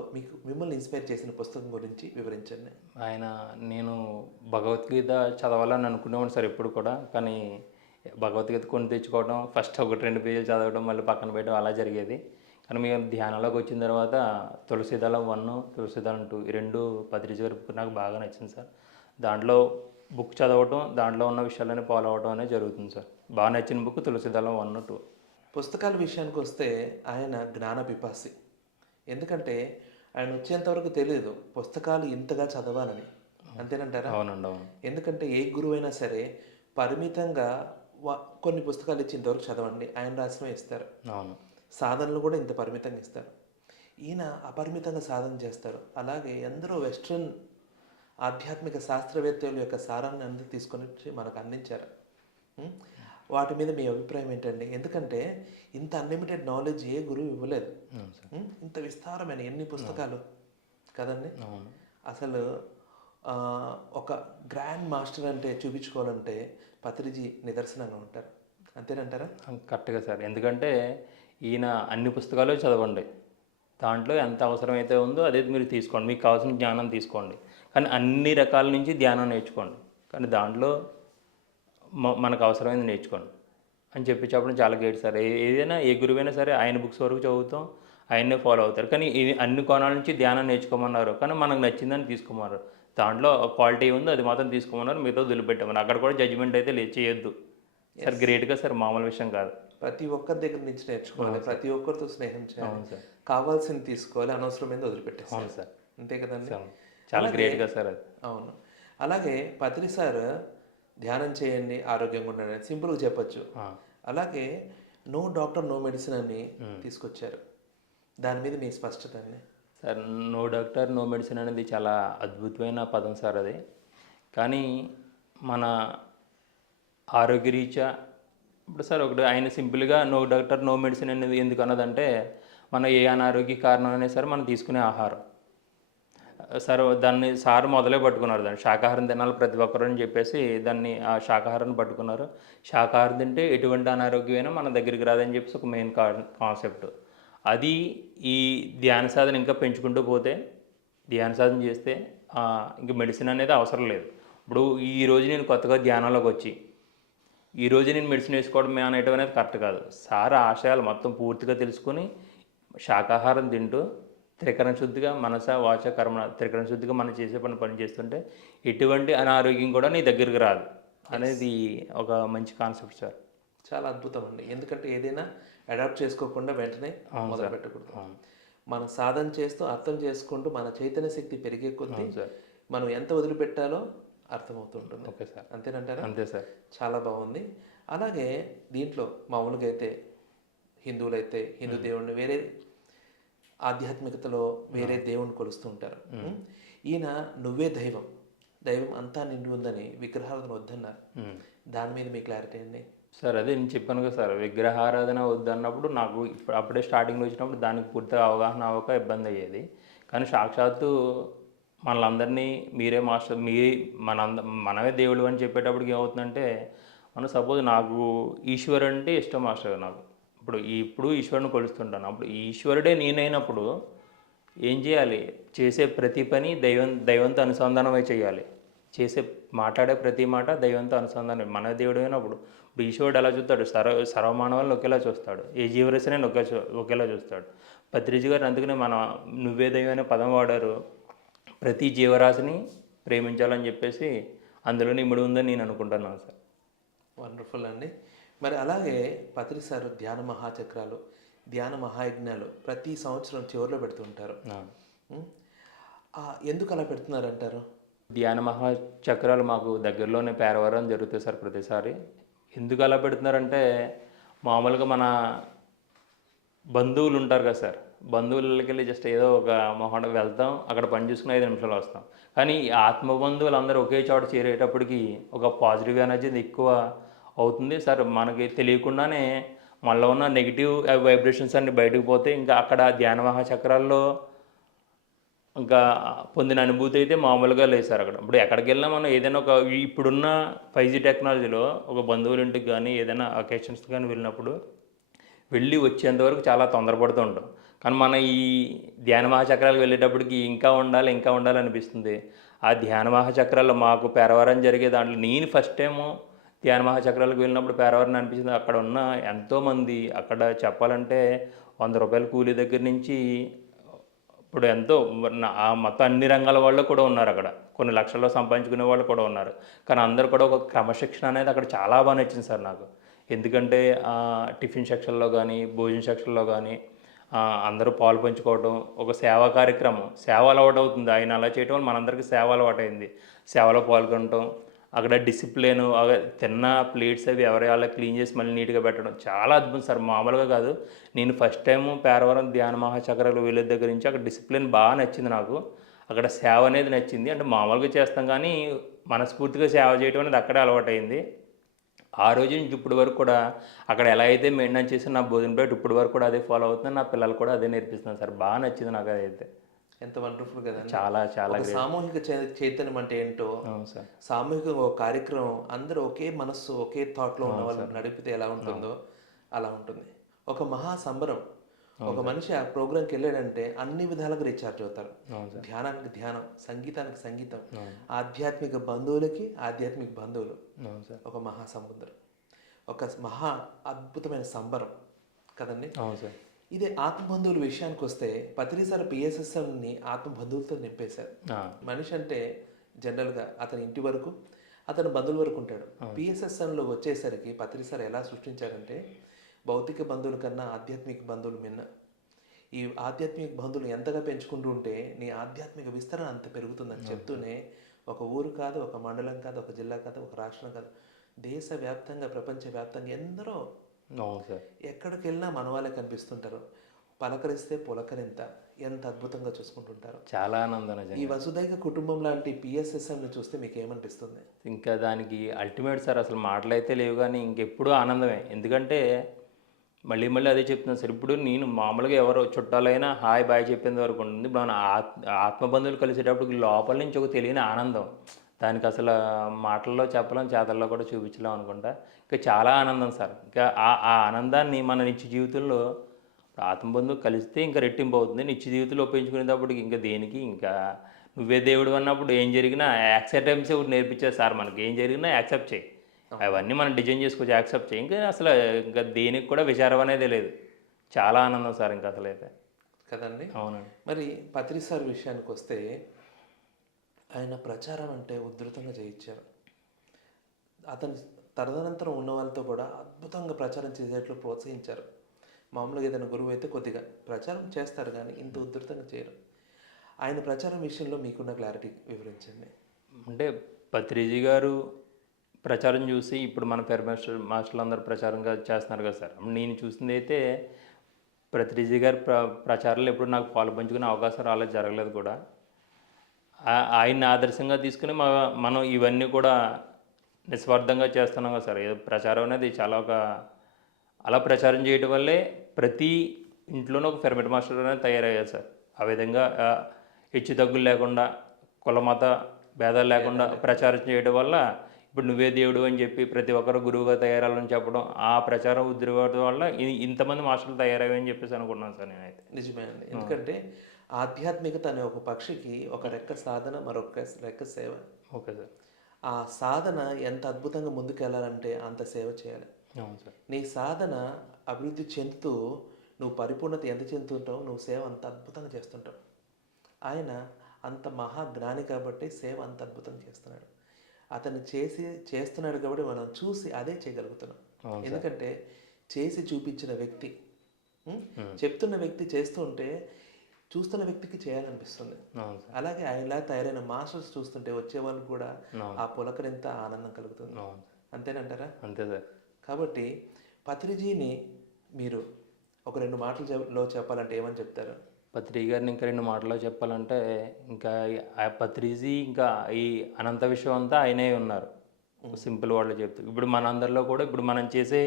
మిమ్మల్ని ఇన్స్పైర్ చేసిన పుస్తకం గురించి వివరించండి. నేను భగవద్గీత చదవాలని అనుకునేవాడిని సార్ ఎప్పుడు కూడా. కానీ భగవద్గీత కొని తెచ్చుకోవడం, ఫస్ట్ 1-2 పేజీలు చదవడం, మళ్ళీ పక్కన పెట్టడం అలా జరిగేది. కానీ మేము ధ్యానంలోకి వచ్చిన తర్వాత తులసీదళం 1, తులసీదళం 2 ఈ 2 పత్రిజీ గారి బుక్ నాకు బాగా నచ్చింది సార్. దాంట్లో బుక్ చదవటం, దాంట్లో ఉన్న విషయాలని ఫాలో అవ్వడం అనేది జరుగుతుంది సార్. బాగా నచ్చిన బుక్ తులసీదళం 1, 2. పుస్తకాల విషయానికి వస్తే ఆయన జ్ఞాన పిపాసి. ఎందుకంటే ఆయన వచ్చేంతవరకు తెలియదు పుస్తకాలు ఇంతగా చదవాలని. అంతేనంటారా? అవునండి, అవును. ఎందుకంటే ఏ గురువు అయినా సరే పరిమితంగా కొన్ని పుస్తకాలు ఇచ్చి ఇంతవరకు చదవండి, ఆయన రాసినవి ఇస్తారు. అవును. సాధనలు కూడా ఇంత పరిమితంగా ఇస్తారు. ఈయన అపరిమితంగా సాధన చేస్తారు. అలాగే ఎందరో వెస్ట్రన్ ఆధ్యాత్మిక శాస్త్రవేత్తల యొక్క సారాన్ని తీసుకొని మనకు అందించారు. వాటి మీద మీ అభిప్రాయం ఏంటండి? ఎందుకంటే ఇంత అన్లిమిటెడ్ నాలెడ్జ్ ఏ గురువు ఇవ్వలేదు. ఇంత విస్తారమైన ఎన్ని పుస్తకాలు కదండి. అసలు ఒక గ్రాండ్ మాస్టర్ అంటే చూపించుకోవాలంటే పత్రిజీ నిదర్శనంగా ఉంటారు. అంతేనంటారా? కరెక్ట్గా సార్. ఎందుకంటే ఈయన అన్ని పుస్తకాలు చదవండి, దాంట్లో ఎంత అవసరమైతే ఉందో అదే మీరు తీసుకోండి, మీకు కావాల్సిన జ్ఞానం తీసుకోండి, కానీ అన్ని రకాల నుంచి ధ్యానం నేర్చుకోండి, కానీ దాంట్లో మనకు అవసరమైంది నేర్చుకోండి అని చెప్పడం చాలా గ్రేట్ సార్. ఏదైనా ఏ గురువైనా సరే ఆయన బుక్స్ వరకు చదువుతాం, ఆయన్నే ఫాలో అవుతారు. కానీ అన్ని కోణాల నుంచి ధ్యానం నేర్చుకోమన్నారు, కానీ మనకు నచ్చిందని తీసుకోమన్నారు. దాంట్లో క్వాలిటీ ఉందో అది మాత్రం తీసుకోమన్నారు, మీతో వదిలిపెట్టామన్నారు. అక్కడ కూడా జడ్జిమెంట్ అయితే చేయొద్దు సార్. గ్రేట్గా సార్, మామూలు విషయం కాదు. ప్రతి ఒక్కరి దగ్గర నుంచి నేర్చుకోవాలి, ప్రతి ఒక్కరితో స్నేహం చేయాలి, కావాల్సింది తీసుకోవాలి, అనవసరమైంది వదిలిపెట్టేసి. అవును సార్, అంతే కదండి. చాలా గ్రేట్గా సార్ అది. అవును. అలాగే పత్రి సార్ ధ్యానం చేయండి ఆరోగ్యంగా ఉండండి అని సింపుల్గా చెప్పొచ్చు. అలాగే నో డాక్టర్ నో మెడిసిన్ అని తీసుకొచ్చారు. దాని మీద మీ స్పష్టత అండి. Sir no doctor no medicine అనేది చాలా అద్భుతమైన పదం సార్ అది. కానీ మన ఆరోగ్యరీత్యా ఇప్పుడు సార్ ఒకటి ఆయన సింపుల్గా నో డాక్టర్ నో మెడిసిన్ అనేది ఎందుకు అన్నదంటే మన ఏ అనారోగ్య కారణం అయినా సరే మనం తీసుకునే ఆహారం. సార్ దాన్ని సార్ మొదలే పట్టుకున్నారు, దాన్ని శాకాహారం తినాలి ప్రతి ఒక్కరు అని చెప్పేసి దాన్ని ఆ శాకాహారాన్ని పట్టుకున్నారు. శాకాహారం తింటే ఎటువంటి అనారోగ్యమైనా మన దగ్గరికి రాదని చెప్పేసి ఒక మెయిన్ కాన్సెప్ట్ అది. ఈ ధ్యాన సాధన ఇంకా పెంచుకుంటూ పోతే, ధ్యాన సాధన చేస్తే ఇంక మెడిసిన్ అనేది అవసరం లేదు. ఇప్పుడు ఈరోజు నేను కొత్తగా ధ్యానంలోకి వచ్చి ఈరోజు నేను మెడిసిన్ వేసుకోవడం అనేటం అనేది కరెక్ట్ కాదు. సార్ ఆశయాలు మొత్తం పూర్తిగా తెలుసుకొని శాకాహారం తింటూ త్రికరణ శుద్ధిగా మనస వాచ కర్మ త్రికరణ శుద్ధిగా మనం చేసే పని చేస్తుంటే ఎటువంటి అనారోగ్యం కూడా నీ దగ్గరికి రాదు అనేది ఒక మంచి కాన్సెప్ట్ సార్. చాలా అద్భుతం అండి. ఎందుకంటే ఏదైనా అడాప్ట్ చేసుకోకుండా వెంటనే మొదలు పెట్టకూడదు. మనం సాధన చేస్తూ అర్థం చేసుకుంటూ మన చైతన్య శక్తి పెరిగే కొద్దీ మనం ఎంత వదిలిపెట్టాలో అర్థమవుతుంటుంది. Okay sir, అంతేనంటారా? అంతే సార్. చాలా బాగుంది. అలాగే దీంట్లో మామూలుగా అయితే హిందువులైతే హిందూ దేవుడిని వేరే ఆధ్యాత్మికతలో వేరే దేవుణ్ణి కొలుస్తూ ఉంటారు. ఈయన నువ్వే దైవం, దైవం అంతా నిండి ఉందని విగ్రహాలను వద్దన్నారు. దాని మీద మీ క్లారిటీ అండి. సార్ అదే నేను చెప్పాను కదా సార్, విగ్రహారాధన వద్దన్నప్పుడు నాకు ఇప్పుడు అప్పుడే స్టార్టింగ్లో వచ్చినప్పుడు దానికి పూర్తిగా అవగాహన అవ్వక ఇబ్బంది అయ్యేది. కానీ సాక్షాత్తు మనలందరినీ మీరే మాస్టర్, మనమే దేవుడు అని చెప్పేటప్పటికి ఏమవుతుందంటే మనం సపోజ్ నాకు ఈశ్వరుడు అంటే ఇష్టం మాస్టర్. నాకు ఇప్పుడు ఈశ్వరుని కొలుస్తుంటాను. అప్పుడు ఈశ్వరుడే నేనైనప్పుడు ఏం చేయాలి? చేసే ప్రతి పని దైవంతో అనుసంధానమై చేయాలి. మాట్లాడే ప్రతి మాట దైవంతో అనుసంధానం. మన దేవుడు అయినప్పుడు ఇప్పుడు ఈశ్వరుడు ఎలా చూస్తాడు? సర్వమానవాళ్ళని ఒకేలా చూస్తాడు. ఏ జీవరాశిని ఒకేలా చూస్తాడు. పత్రిజీ గారు అందుకనే నువ్వే దైవం అనే పదం వాడారు. ప్రతి జీవరాశిని ప్రేమించాలని చెప్పేసి అందులోనే ఇమిడి ఉందని నేను అనుకుంటున్నాను సార్. వండర్ఫుల్ అండి. మరి అలాగే పత్రి సార్ ధ్యాన మహాచక్రాలు, ధ్యాన మహాయజ్ఞాలు ప్రతి సంవత్సరం చివరిలో పెడుతుంటారు. ఎందుకు అలా పెడుతున్నారంటారు? ధ్యాన మహాచక్రాలు మాకు దగ్గరలోనే పేరవరం జరుగుతాయి సార్ ప్రతిసారి. ఎందుకు అలా పెడుతున్నారంటే మామూలుగా మన బంధువులు ఉంటారు కదా సార్, బంధువులకి వెళ్ళి జస్ట్ ఏదో ఒక మొహం వెళ్తాం, అక్కడ పని చూసుకుని 5 నిమిషాలు వస్తాం. కానీ ఈ ఆత్మబంధువులు అందరూ ఒకే చోట చేరేటప్పటికి ఒక పాజిటివ్ ఎనర్జీ ఎక్కువ అవుతుంది సార్. మనకి తెలియకుండానే మనలో ఉన్న నెగిటివ్ వైబ్రేషన్స్ అన్ని బయటకు పోతే ఇంకా అక్కడ ధ్యాన మహాచక్రాల్లో ఇంకా పొందిన అనుభూతి అయితే మామూలుగా లేదు సార్. ఇప్పుడు ఎక్కడికి వెళ్ళినా మనం ఏదైనా ఇప్పుడున్న 5G టెక్నాలజీలో ఒక బంధువుల ఇంటికి కానీ ఏదైనా అకేషన్స్ కానీ వెళ్ళినప్పుడు వెళ్ళి వచ్చేంతవరకు చాలా తొందరపడుతూ ఉంటాం. కానీ మన ఈ ధ్యాన మహాచక్రాలకు వెళ్ళేటప్పటికి ఇంకా ఉండాలి అనిపిస్తుంది. ఆ ధ్యాన మహాచక్రాల్లో మాకు పేరవరం జరిగే దాంట్లో నేను ఫస్ట్ టైము ధ్యాన మహాచక్రాలకు వెళ్ళినప్పుడు పేరవరం అనిపించింది. అక్కడ ఉన్న ఎంతోమంది, అక్కడ చెప్పాలంటే 100 రూపాయల కూలీ దగ్గర నుంచి ఇప్పుడు ఎంతో మొత్తం అన్ని రంగాల వాళ్ళు కూడా ఉన్నారు అక్కడ. కొన్ని లక్షల్లో సంపాదించుకునే వాళ్ళు కూడా ఉన్నారు. కానీ అందరూ కూడా ఒక క్రమశిక్షణ అనేది అక్కడ చాలా బాగా నచ్చింది సార్ నాకు. ఎందుకంటే టిఫిన్ సెక్షన్లో కానీ భోజన సెక్షన్లో కానీ అందరూ పాలు పంచుకోవడం, ఒక సేవా కార్యక్రమం, సేవ అలవాటు అవుతుంది. ఆయన అలా చేయడం వల్ల మనందరికీ సేవ అలవాటు అయింది. సేవలో పాల్గొనటం, అక్కడ డిసిప్లిన్, తిన్న ప్లేట్స్ అవి ఎవరి వాళ్ళ క్లీన్ చేసి మళ్ళీ నీట్గా పెట్టడం చాలా అద్భుతం సార్. మామూలుగా కాదు. నేను ఫస్ట్ టైము పేరవరం ధ్యాన మహాచక్రాలు వెళ్ళే దగ్గర నుంచి అక్కడ డిసిప్లిన్ బాగా నచ్చింది నాకు. అక్కడ సేవ అనేది నచ్చింది. అంటే మామూలుగా చేస్తాం కానీ మనస్ఫూర్తిగా సేవ చేయడం అనేది అక్కడే అలవాటు అయింది. ఆ రోజు నుంచి ఇప్పటి వరకు కూడా అక్కడ ఎలా అయితే మెయింటైన్ చేసి నా భోజనం ప్లేట్ ఇప్పటి వరకు కూడా అదే ఫాలో అవుతుంది. నా పిల్లలు కూడా అదే నేర్పిస్తున్నాను సార్. బాగా నచ్చింది నాకు అదైతే. ఎంత వండర్ఫుల్ కదా. చాలా సామూహిక చైతన్యం అంటే ఏంటో, సామూహికంగా ఒక కార్యక్రమం అందరూ ఒకే మనస్సు ఒకే థాట్లో ఉన్న వాళ్ళు నడిపితే ఎలా ఉంటుందో అలా ఉంటుంది. ఒక మహా సంబరం. ఒక మనిషి ఆ ప్రోగ్రాంకి వెళ్ళాడంటే అన్ని విధాలుగా రీఛార్జ్ అవుతారు. ధ్యానానికి ధ్యానం, సంగీతానికి సంగీతం, ఆధ్యాత్మిక బంధువులకి ఆధ్యాత్మిక బంధువులు, ఒక మహా సముద్రం, ఒక మహా అద్భుతమైన సంబరం కదండి. ఇదే ఆత్మబంధువుల విషయానికి వస్తే పత్రి సార్ పిఎస్ఎస్ఎంని ఆత్మబంధువులతో నింపేశారు. మనిషి అంటే జనరల్గా అతని ఇంటి వరకు, అతని బంధువుల వరకు ఉంటాడు. పిఎస్ఎస్ఎంలో వచ్చేసరికి పత్రి సార్ ఎలా సృష్టించారంటే భౌతిక బంధువుల కన్నా ఆధ్యాత్మిక బంధువులు మిన్న. ఈ ఆధ్యాత్మిక బంధువులు ఎంతగా పెంచుకుంటూ ఉంటే నీ ఆధ్యాత్మిక విస్తరణ అంత పెరుగుతుందని చెప్తూనే ఒక ఊరు కాదు, ఒక మండలం కాదు, ఒక జిల్లా కాదు, ఒక రాష్ట్రం కాదు, దేశవ్యాప్తంగా ప్రపంచవ్యాప్తంగా ఎందరో అవును సార్. ఎక్కడికి వెళ్ళినా మన వాళ్ళే కనిపిస్తుంటారు. పలకరిస్తే పులకరింత ఎంత అద్భుతంగా చూసుకుంటుంటారు. చాలా ఆనందం ఈ నిజంగా. వసుదైక కుటుంబం లాంటి పిఎస్ఎస్ఎంని చూస్తే మీకు ఏమనిపిస్తుంది? ఇంకా దానికి అల్టిమేట్ సార్, అసలు మాటలైతే లేవు కానీ ఇంకెప్పుడూ ఆనందమే. ఎందుకంటే మళ్ళీ మళ్ళీ అదే చెప్తున్నాను సార్. ఇప్పుడు నేను మామూలుగా ఎవరో చుట్టాలైనా హాయ్ బాయ్ చెప్పేంత వరకు ఉంటుంది. ఇప్పుడు మన ఆత్మబంధువులు కలిసేటప్పుడు లోపల నుంచి ఒక తెలియని ఆనందం. దానికి అసలు మాటల్లో చెప్పలేం, చేతల్లో కూడా చూపించలేం అనుకుంటా. ఇంకా చాలా ఆనందం సార్. ఇంకా ఆ ఆనందాన్ని మన నిత్య జీవితంలో ఆత్మబంధువు కలిస్తే ఇంకా రెట్టింపు అవుతుంది. నిత్య జీవితంలో ఉపయోగించుకునేటప్పటికి ఇంకా దేనికి, ఇంకా నువ్వే దేవుడు అన్నప్పుడు ఏం జరిగినా యాక్సెప్టెన్సే ఒకటి నేర్పించారు సార్ మనకి. ఏం జరిగినా యాక్సెప్ట్ చేయి. అవన్నీ మనం డిజైన్ చేసుకోవచ్చు, యాక్సెప్ట్ చేయి. ఇంకా అసలు ఇంకా దేనికి కూడా విచారం అనేదే లేదు. చాలా ఆనందం సార్ ఇంకా అసలైతే. కదండి. అవునండి. మరి పత్రి సార్ విషయానికి వస్తే ఆయన ప్రచారం అంటే ఉధృతంగా చేయించారు. అతని తదనంతరం ఉన్న వాళ్ళతో కూడా అద్భుతంగా ప్రచారం చేసేట్లు ప్రోత్సహించారు. మామూలుగా ఏదైనా గురువు అయితే కొద్దిగా ప్రచారం చేస్తారు కానీ ఇంత ఉధృతంగా చేయరు. ఆయన ప్రచారం విషయంలో మీకున్న క్లారిటీ వివరించండి. అంటే పత్రిజీ గారు ప్రచారం చూసి ఇప్పుడు మన మాస్టర్లు అందరూ ప్రచారంగా చేస్తున్నారు కదా సార్. నేను చూసింది అయితే పత్రిజీ గారి ప్రచారంలో ఎప్పుడు నాకు పాలు పంచుకునే అవకాశం రాలేదు, జరగలేదు కూడా. ఆయన్ని ఆదర్శంగా తీసుకుని మనం ఇవన్నీ కూడా నిస్వార్థంగా చేస్తున్నాం కదా సార్. ఏదో ప్రచారం అనేది చాలా అలా ప్రచారం చేయడం వల్లే ప్రతి ఇంట్లోనూ ఒక పిరమిడ్ మాస్టర్ అనేది తయారయ్యారు సార్. ఆ విధంగా హెచ్చు తగ్గులు లేకుండా, కుల మత భేదాలు లేకుండా ప్రచారం చేయడం వల్ల ఇప్పుడు నువ్వే దేవుడు అని చెప్పి ప్రతి ఒక్కరు గురువుగా తయారాలని చెప్పడం, ఆ ప్రచారం ఉద్యోగం వల్ల ఇంతమంది మాస్టర్లు తయారయ్యాయని చెప్పేసి అనుకున్నాను సార్ నేనైతే. నిజమే అండి. ఎందుకంటే ఆధ్యాత్మికత అనే ఒక పక్షికి ఒక రెక్క సాధన, మరొక రెక్క సేవ. Okay sir. ఆ సాధన ఎంత అద్భుతంగా ముందుకెళ్ళాలంటే అంత సేవ చేయాలి. అవును సార్. నీ సాధన అభివృద్ధి చెందుతూ నువ్వు పరిపూర్ణత ఎంత చెందుతుంటావు, నువ్వు సేవ అంత అద్భుతంగా చేస్తుంటావు. ఆయన అంత మహాజ్ఞాని కాబట్టి సేవ అంత అద్భుతంగా చేస్తున్నాడు. అతను చేస్తున్నాడు కాబట్టి మనం చూసి అదే చేయగలుగుతున్నాం. ఎందుకంటే చేసి చూపించిన వ్యక్తి, చెప్తున్న వ్యక్తి చేస్తూ ఉంటే చూస్తున్న వ్యక్తికి చేయాలనిపిస్తుంది. అలాగే ఆయనలా తయారైన మాస్టర్స్ చూస్తుంటే వచ్చే వాళ్ళకి కూడా ఆ పులకరింత ఆనందం కలుగుతుంది. అంతేనంటారా? అంతే సార్. కాబట్టి పత్రిజీని మీరు ఒక 2 మాటలలో చెప్పాలంటే ఏమని చెప్తారు? పత్రి గారిని ఇంకా 2 మాటల్లో చెప్పాలంటే, ఇంకా ఆ పత్రిజీ ఇంకా ఈ అనంత విషయం అంతా ఆయనే ఉన్నారు. సింపుల్ వాళ్ళు చెప్తూ ఇప్పుడు మనందరిలో కూడా ఇప్పుడు మనం చేసే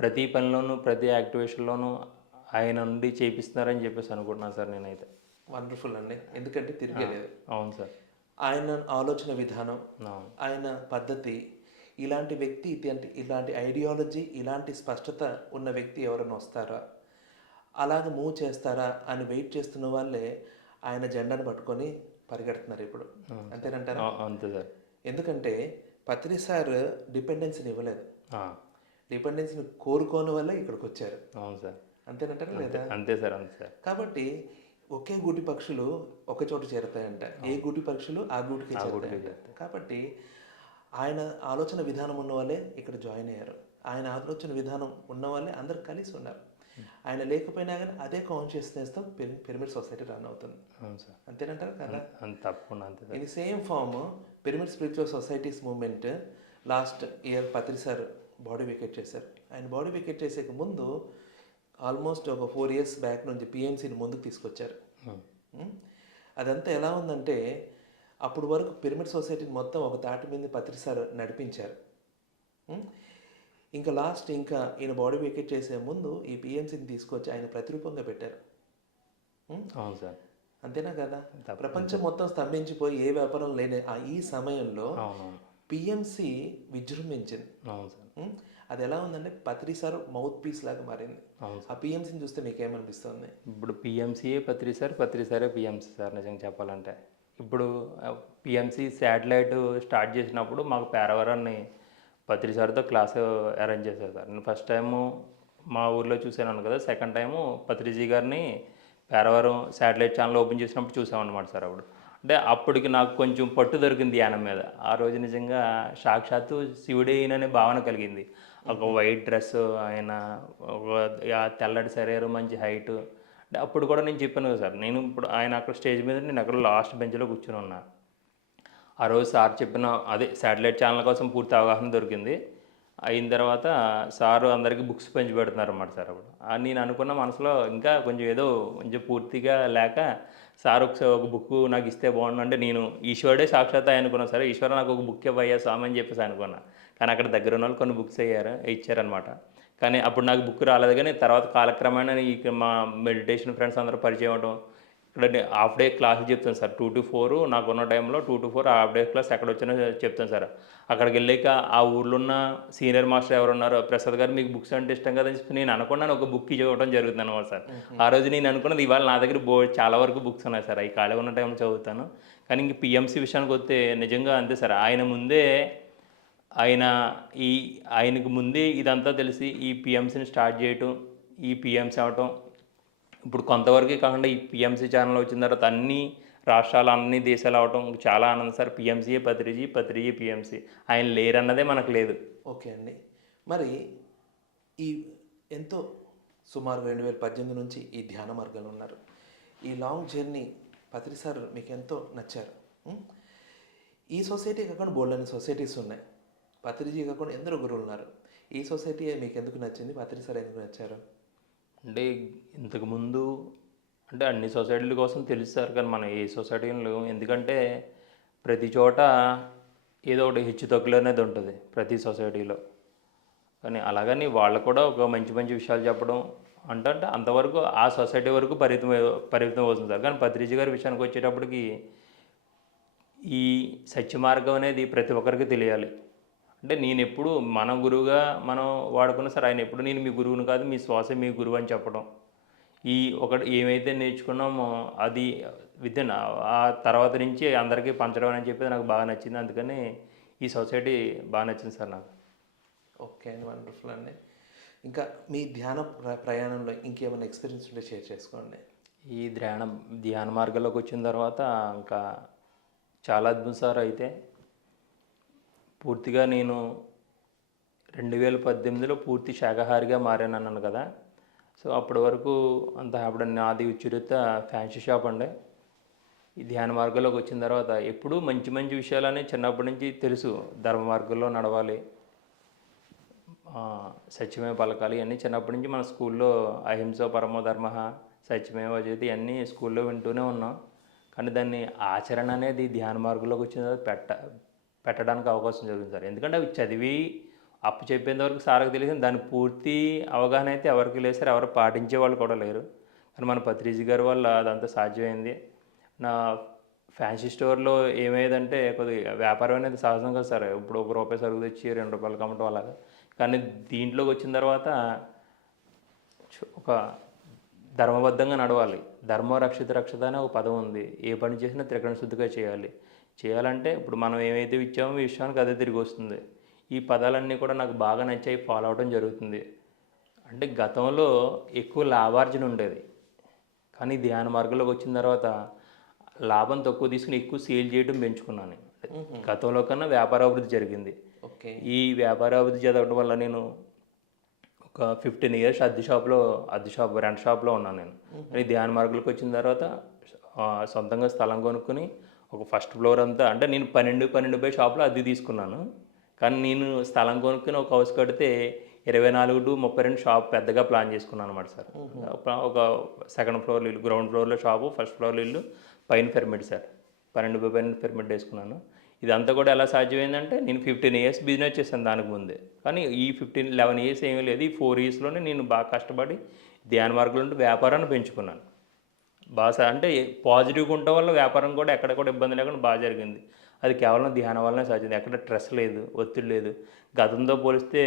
ప్రతి పనిలోనూ, ప్రతి యాక్టివేషన్లోనూ ఆయన నుండి చేపిస్తున్నారని చెప్పేసి అనుకుంటున్నాను సార్ నేనైతే. వండర్ఫుల్ అండి. ఎందుకంటే తిరిగేలేదు. అవును సార్. ఆయన ఆలోచన విధానం, ఆయన పద్ధతి, ఇలాంటి వ్యక్తి, ఇలాంటి ఐడియాలజీ, ఇలాంటి స్పష్టత ఉన్న వ్యక్తి ఎవరైనా వస్తారా, అలాగ మూవ్ చేస్తారా అని వెయిట్ చేస్తున్న వాళ్ళే ఆయన జెండాను పట్టుకొని పరిగెడుతున్నారు ఇప్పుడు. అంతేనంటారా? అంతే సార్. ఎందుకంటే పత్రి సార్ డిపెండెన్సీని ఇవ్వలేదు, డిపెండెన్సీని కోరుకోని వల్ల ఇక్కడికి వచ్చారు. అవును సార్. అంతేనంటారా లేదా? అంతే సార్. అంతే సార్. కాబట్టి ఒకే గూటి పక్షులు ఒక చోట చేరుతాయంట. ఏ గూటి పక్షులు ఆ గూటికి చేరుతాయంట. కాబట్టి ఆయన ఆలోచన విధానం ఉన్న వాళ్ళే ఇక్కడ జాయిన్ అయ్యారు. ఆయన ఆలోచన విధానం ఉన్న వాళ్ళే అందరు కలిసి ఉన్నారు. ఆయన లేకపోయినా కానీ అదే కాన్షియస్నెస్తో పిరమిడ్ సొసైటీ రన్ అవుతుంది. అంతేనంటారు కదా? తప్పకుండా అంతే. In same form pyramid spiritual societies movement last year Patri sir body vacate చేశారు. ఆయన బాడీ వికెట్ చేసే ముందు ఆల్మోస్ట్ ఒక 4 years బ్యాక్ నుంచి పిఎంసీని ముందుకు తీసుకొచ్చారు. అదంతా ఎలా ఉందంటే అప్పుడు వరకు పిరమిడ్ సొసైటీని మొత్తం ఒక తాటి మీద పత్రి సార్ నడిపించారు. ఇంకా లాస్ట్ ఈయన బాడీ వికెట్ చేసే ముందు ఈ పిఎంసీని తీసుకొచ్చి ఆయన ప్రతిరూపంగా పెట్టారు. అవును సార్. అంతేనా కదా? ప్రపంచం మొత్తం స్తంభించిపోయి ఏ వ్యాపారం లేని ఈ సమయంలో పిఎంసీ విజృంభించింది. అవును సార్. అది ఎలా ఉందంటే పత్రి సార్ మౌత్ పీస్ లాగా మారింది. ఆ పిఎంసీని చూస్తే మీకు ఏమనిపిస్తుంది? ఇప్పుడు పిఎంసీయే పత్రి సారే పిఎంసీ సార్ నిజంగా చెప్పాలంటే. ఇప్పుడు పిఎంసీ శాటిలైట్ స్టార్ట్ చేసినప్పుడు మాకు పేరవరాన్ని పత్రి సార్తో క్లాస్ అరేంజ్ చేశారు సార్. నేను ఫస్ట్ టైము మా ఊర్లో చూశాను కదా, సెకండ్ టైము పత్రిజీ గారిని పేరవరం శాటిలైట్ ఛానల్ ఓపెన్ చేసినప్పుడు చూసామన్నమాట సార్. అంటే అప్పటికి నాకు కొంచెం పట్టు దొరికింది ధ్యానం మీద. ఆ రోజు నిజంగా సాక్షాత్తు శివుడే ఈయననే భావన కలిగింది. ఒక వైట్ డ్రెస్, ఆయన తెల్లటి శరీరం, మంచి హైటు, అంటే అప్పుడు కూడా నేను చెప్పాను కదా సార్, నేను ఇప్పుడు ఆయన అక్కడ స్టేజ్ మీద నేను అక్కడ లాస్ట్ బెంచ్లో కూర్చొని ఉన్నా. ఆ రోజు సార్ చెప్పిన అదే శాటిలైట్ ఛానల్ కోసం పూర్తి అవగాహన దొరికింది. అయిన తర్వాత సారు అందరికీ బుక్స్ పంచిపెడుతున్నారన్నమాట సార్ అప్పుడు. నేను అనుకున్న మనసులో ఇంకా కొంచెం ఏదో కొంచెం పూర్తిగా లేక సార్ ఒకసారి ఒక బుక్ నాకు ఇస్తే బాగుండు అంటే నేను ఈశ్వరుడే సాక్షాత్ అనుకున్నాను సార్. ఈశ్వర నాకు ఒక బుక్ ఇవ్వయ్యా స్వామి అని చెప్పేసి అనుకున్నా. కానీ అక్కడ దగ్గర ఉన్న వాళ్ళు కొన్ని బుక్స్ ఇచ్చారనమాట. కానీ అప్పుడు నాకు బుక్ రాలేదు, కానీ తర్వాత కాలక్రమేణా మా మెడిటేషన్ ఫ్రెండ్స్ అందరూ పరిచయం అవ్వడం. ఇక్కడ హాఫ్ డే క్లాసులు చెప్తాను సార్, 2 to 4 నాకున్న టైంలో 2 to 4 హాఫ్ డే క్లాస్ ఎక్కడ వచ్చినా చెప్తాను సార్. అక్కడికి వెళ్ళాక ఆ ఊర్లో ఉన్న సీనియర్ మాస్టర్ ఎవరున్నారో, ప్రసాద్ గారు మీకు బుక్స్ అంటే ఇష్టం కదా అని చెప్పి నేను అనుకున్నాను, ఒక బుక్ ఇవ్వడం జరుగుతుంది అనమాట సార్. ఆ రోజు నేను అనుకున్నది ఇవాళ నా దగ్గర చాలా వరకు బుక్స్ ఉన్నాయి సార్, అవి ఖాళీ ఉన్న టైంలో చదువుతాను. కానీ ఇంక పిఎంసీ విషయానికి వస్తే నిజంగా అంతే సార్. ఆయన ఆయనకు ముందే ఇదంతా తెలిసి ఈ పిఎంసీని స్టార్ట్ చేయటం, ఈ పిఎంసీ అవటం, ఇప్పుడు కొంతవరకు కాకుండా ఈ పిఎంసీ ఛానల్ వచ్చిన తర్వాత అన్ని రాష్ట్రాలు అన్ని దేశాలు అవటం చాలా ఆనందం సార్. పిఎంసీయే పత్రిజీ పిఎంసీ, ఆయన లేరన్నదే మనకు లేదు. ఓకే అండి. మరి ఈ ఎంతో సుమారు 2018 నుంచి ఈ ధ్యాన మార్గంలో ఉన్నారు. ఈ లాంగ్ జర్నీ పత్రి సార్ మీకు ఎంతో నచ్చారు. ఈ సొసైటీ కాకుండా బోల్డని సొసైటీస్ ఉన్నాయి. పత్రిజీ కాకుండా ఎందరో గురువులు ఉన్నారు. ఈ సొసైటీ మీకు ఎందుకు నచ్చింది? పత్రి సార్ ఎందుకు నచ్చారు? అంటే ఇంతకుముందు అంటే అన్ని సొసైటీల కోసం తెలుసు సార్, కానీ మనం ఏ సొసైటీలో, ఎందుకంటే ప్రతి చోట ఏదో ఒకటి హెచ్చు తగ్గులు అనేది ఉంటుంది ప్రతి సొసైటీలో. కానీ అలాగని వాళ్ళు కూడా ఒక మంచి మంచి విషయాలు చెప్పడం అంటే అంతవరకు ఆ సొసైటీ వరకు పరిమితం అవుతుంది సార్. కానీ పత్రిజీ గారి విషయానికి వచ్చేటప్పటికి ఈ సత్య మార్గం అనేది ప్రతి ఒక్కరికి తెలియాలి. అంటే నేను ఎప్పుడు మన గురువుగా మనం వాడుకున్నా సార్, ఆయన ఎప్పుడు నేను మీ గురువుని కాదు, మీ శ్వాస మీ గురువు అని చెప్పడం. ఈ ఒకటి ఏమైతే నేర్చుకున్నామో అది విదిన్ ఆ తర్వాత నుంచి అందరికీ పంచడం అని చెప్పేది నాకు బాగా నచ్చింది. అందుకని ఈ సొసైటీ బాగా నచ్చింది సార్ నాకు. ఓకే అండి, వండర్ఫుల్ అండి. ఇంకా మీ ధ్యాన ప్రయాణంలో ఇంకేమైనా ఎక్స్పీరియన్స్ ఉంటే షేర్ చేసుకోండి. ఈ ధ్యాన మార్గంలోకి వచ్చిన తర్వాత ఇంకా చాలా అద్భుతం సార్. అయితే పూర్తిగా నేను 2018లో పూర్తి శాకాహారిగా మారాను అన్నాను కదా. సో అప్పటి వరకు అంత అప్పుడు నాది ఉచిత ఫ్యాన్సీ షాప్ అండి. ఈ ధ్యాన మార్గంలోకి వచ్చిన తర్వాత ఎప్పుడూ మంచి మంచి విషయాలనే చిన్నప్పటి నుంచి తెలుసు. ధర్మ మార్గంలో నడవాలి, సత్యమే పలకాలి అన్నీ చిన్నప్పటి నుంచి మన స్కూల్లో అహింస పరమో ధర్మ, సత్యమేవ జయతే అన్నీ స్కూల్లో వింటూనే ఉన్నాం. కానీ దాన్ని ఆచరణ అనేది ధ్యాన మార్గంలోకి వచ్చిన తర్వాత పెట్టడానికి అవకాశం జరిగింది సార్. ఎందుకంటే అవి చదివి అప్పు చెప్పేంత వరకు సార్కి తెలిసి దాని పూర్తి అవగాహన అయితే ఎవరికి లేదు సార్, ఎవరు పాటించే వాళ్ళు కూడా లేరు. కానీ మన పత్రిజీ గారి వల్ల అదంతా సాధ్యమైంది. నా ఫ్యాన్సీ స్టోర్లో ఏమయ్యేదంటే కొద్దిగా వ్యాపారం అనేది సహజం కదా సార్. ఇప్పుడు ₹1 సరుకు తెచ్చి ₹2 కమ్మటం అలాగా. కానీ దీంట్లోకి వచ్చిన తర్వాత ఒక ధర్మబద్ధంగా నడవాలి. ధర్మ రక్షిత అనే ఒక పదం ఉంది. ఏ పని చేసినా త్రికరణ శుద్ధిగా చేయాలంటే ఇప్పుడు మనం ఏమైతే ఇచ్చామో ఈ విషయానికి అదే తిరిగి వస్తుంది. ఈ పదాలన్నీ కూడా నాకు బాగా నచ్చాయి, ఫాలో అవడం జరుగుతుంది. అంటే గతంలో ఎక్కువ లాభార్జన ఉండేది, కానీ ధ్యాన మార్గంలోకి వచ్చిన తర్వాత లాభం తక్కువ తీసుకుని ఎక్కువ సేల్ చేయడం పెంచుకున్నాను. గతంలో కన్నా వ్యాపారాభివృద్ధి జరిగింది. ఓకే. ఈ వ్యాపారాభివృద్ధి జరగడం వల్ల నేను ఒక 15 years రెంట్ షాప్లో ఉన్నాను నేను. కానీ ధ్యాన మార్గంలోకి వచ్చిన తర్వాత సొంతంగా స్థలం కొనుక్కొని ఒక ఫస్ట్ ఫ్లోర్ అంతా, అంటే నేను 12 షాప్లో అద్దె తీసుకున్నాను. కానీ నేను స్థలం కొనుక్కొని ఒక హౌస్ కడితే 24 to 32 షాప్ పెద్దగా ప్లాన్ చేసుకున్నాను అనమాట సార్. ఒక సెకండ్ ఫ్లోర్లో ఇల్లు, గ్రౌండ్ ఫ్లోర్లో షాపు, ఫస్ట్ ఫ్లోర్లో ఇల్లు, పైన పిరమిడ్ సార్. 12 by 12 పిరమిడ్ వేసుకున్నాను. ఇదంతా కూడా ఎలా సాధ్యమైందంటే నేను 15 years బిజినెస్ చేశాను దానికి ముందే. కానీ ఈ 11 years ఏమీ లేదు. ఈ 4 yearsలోనే నేను బాగా కష్టపడి ధ్యాన మార్గంలో వ్యాపారాన్ని పెంచుకున్నాను. బాగా అంటే పాజిటివ్గా ఉండటం వల్ల వ్యాపారం కూడా ఎక్కడ కూడా ఇబ్బంది లేకుండా బాగా జరిగింది. అది కేవలం ధ్యానం వల్లనే సాధ్యం. ఎక్కడ స్ట్రెస్ లేదు, ఒత్తిడి లేదు. గతంతో పోలిస్తే